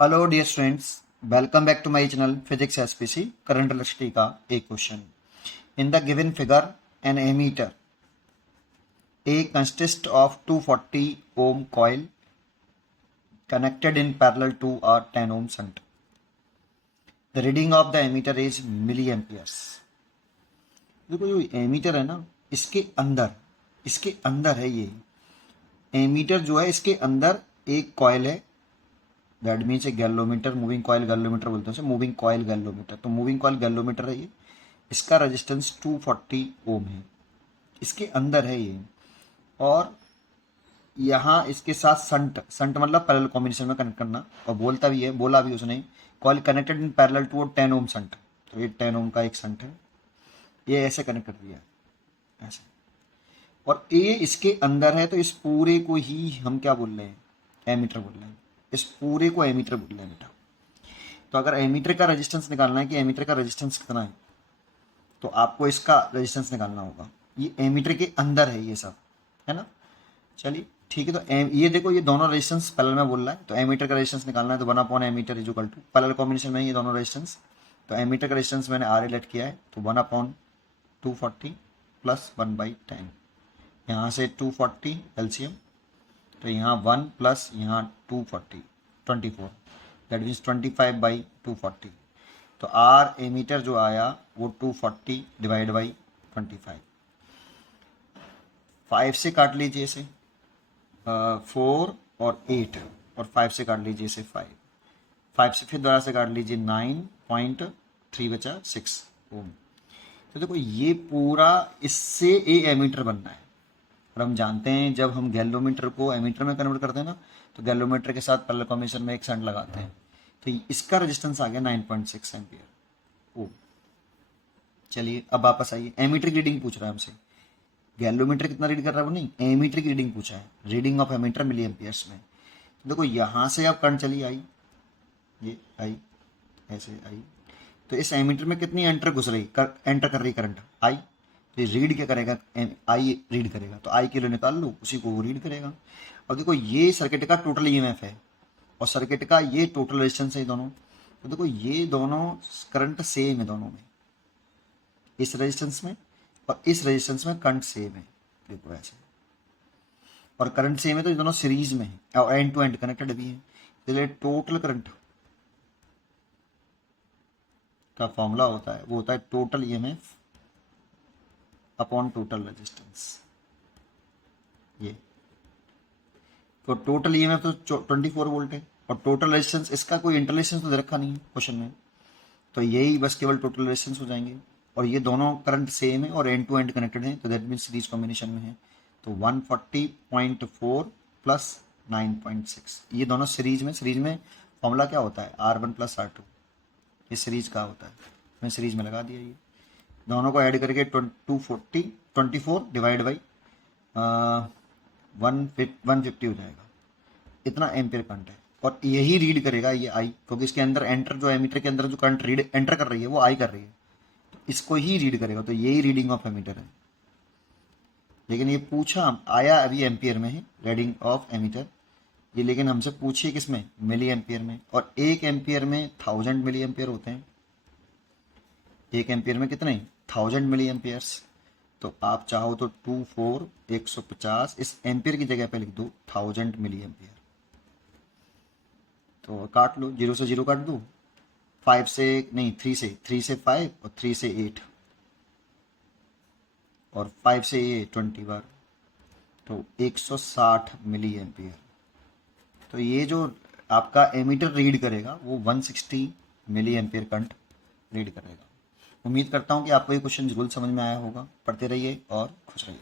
Hello dear students, welcome back to my channel physics SPC current electricity का एक question. In the given figure an ammeter A consist of 240 ohm coil connected in parallel to a 10 ohm shunt. The reading of the emitter is milliamperes. देखो जो ammeter है ना, इसके अंदर है ये एमीटर जो है, इसके अंदर एक कॉइल है। That means A galvanometer, moving coil galvanometer बोलते हैं, मूविंग कॉइल गैलोमीटर। तो मूविंग कॉइल गैलोमीटर है ये। इसका रेजिस्टेंस 240 ओम है, इसके अंदर है ये। और यहाँ इसके साथ संट संट मतलब पैरेलल कॉम्बिनेशन में कनेक्ट करना। और बोलता भी है, बोला भी उसने, coil connected in parallel to 10 ohm shunt. तो ये 10 ओम का एक संट है, ये ऐसे कनेक्ट कर दिया ऐसे, और ये इसके अंदर है। तो इस पूरे को ही हम क्या बोल रहे हैं, एमीटर बोल रहे हैं। इस पूरे को एमीटर बोल रहे हैं बेटा। तो अगर एमीटर का रेजिस्टेंस निकालना है कि एमीटर का रेजिस्टेंस कितना है, तो आपको इसका रेजिस्टेंस निकालना होगा। ये एमीटर के अंदर है ये सब, है ना। चलिए ठीक है। तो ये देखो, ये दोनों रेजिस्टेंस पैरेलल में बोल रहा है। तो एमीटर का रेजिस्टेंस निकालना है तो 1 ammeter is equal to, parallel combination में ये दोनों रेजिस्टेंस। तो एमीटर का रेजिस्टेंस मैंने आर लेट किया है, तो 1/240 प्लस 1/10। यहाँ से 240 एलसीएम, तो यहाँ 1 प्लस यहाँ 240 24, दैट मीन्स 25/240। तो आर एमीटर जो आया वो 240 डिवाइड बाई 25। 5 से काट लीजिए इसे, 4 और 8, और 5 से काट लीजिए इसे 5 से फिर दोबारा से काट लीजिए 9.3 बचा 6 ओम। तो देखो ये पूरा इससे ए एमीटर बनना है। और हम जानते हैं जब हम गैलोमीटर को एमीटर में कन्वर्ट करते हैं ना, तो गैलोमीटर के साथ पैरेलल कॉम्बिनेशन में एक शंट लगाते हैं। तो इसका रेजिस्टेंस आ गया 9.6 एम्पियर। ओ चलिए अब वापस आइए, एमीटर की रीडिंग पूछ रहा है हमसे। गैलोमीटर कितना रीड कर रहा है वो नहीं, एमीटर की रीडिंग पूछा है। Reading of ammeter milliamperes में। तो देखो यहाँ से अब करंट चली आई, ये आई, ऐसे आई। तो इस एमीटर में कितनी एंटर घुस रही, एंटर कर रही करंट आई। तो रीड क्या करेगा, आई रीड करेगा। तो आई के लिए निकाल लो, उसी को वो रीड करेगा। अब देखो ये सर्किट का टोटल ईएमएफ है, और सर्किट का ये टोटल रेजिस्टेंस है दोनों। तो देखो ये दोनों करंट सेम है दोनों में, इस रेजिस्टेंस में और इस रेजिस्टेंस में करंट सेम है। देखो ऐसे, और करंट सेम है तो ये दोनों सीरीज में है और एंड टू एंड कनेक्टेड भी है। इसलिए टोटल करंट का फॉर्मूला होता है, वो होता है total EMF upon total resistance. ये तो टोटल ईएमएफ तो 24 वोल्ट है, और टोटल रेजिस्टेंस, इसका कोई इंटरलेशन तो दे रखा नहीं है क्वेश्चन में, तो यही बस केवल टोटल रेजिस्टेंस हो जाएंगे। और ये दोनों करंट सेम है और एंड टू एंड कनेक्टेड है, तो दैट मीन्स सीरीज कॉम्बिनेशन में है। तो 140.4 प्लस 9.6, ये दोनों सीरीज में फॉर्मूला क्या होता है, R1 प्लस R2। ये सीरीज का होता है, मैं सीरीज में लगा दिया। ये दोनों को ऐड करके 24 डिवाइड बाई 150 हो जाएगा। इतना एम्पियर करंट है, और यही रीड करेगा ये आई, क्योंकि इसके अंदर एंटर, जो एमीटर के अंदर जो करंट रीड एंटर कर रही है वो आई कर रही है, तो इसको ही रीड करेगा। तो यही रीडिंग ऑफ एमीटर है। लेकिन ये पूछा आया अभी एम्पियर में है, रीडिंग ऑफ एमीटर ये, लेकिन हमसे पूछिए किस में, मिली एम्पियर में। और 1 एम्पियर में 1000 मिली एम्पियर होते हैं। 1 एम्पियर में कितने, 1000 मिली एम्पियर्स। तो आप चाहो तो 150 इस एम्पियर की जगह पे लिख दो 1000 मिली एम्पियर। तो काट लो, 0 से 0 काट दो, 5 से नहीं, 3 से 5, और 3 से 8, और 5 से ये 20 बार, तो 160 मिली एम्पियर। तो ये जो आपका एमीटर रीड करेगा वो 160 मिली एम्पियर करंट रीड करेगा। उम्मीद करता हूँ कि आपको ये क्वेश्चन जरूर समझ में आया होगा। पढ़ते रहिए और खुश रहिए।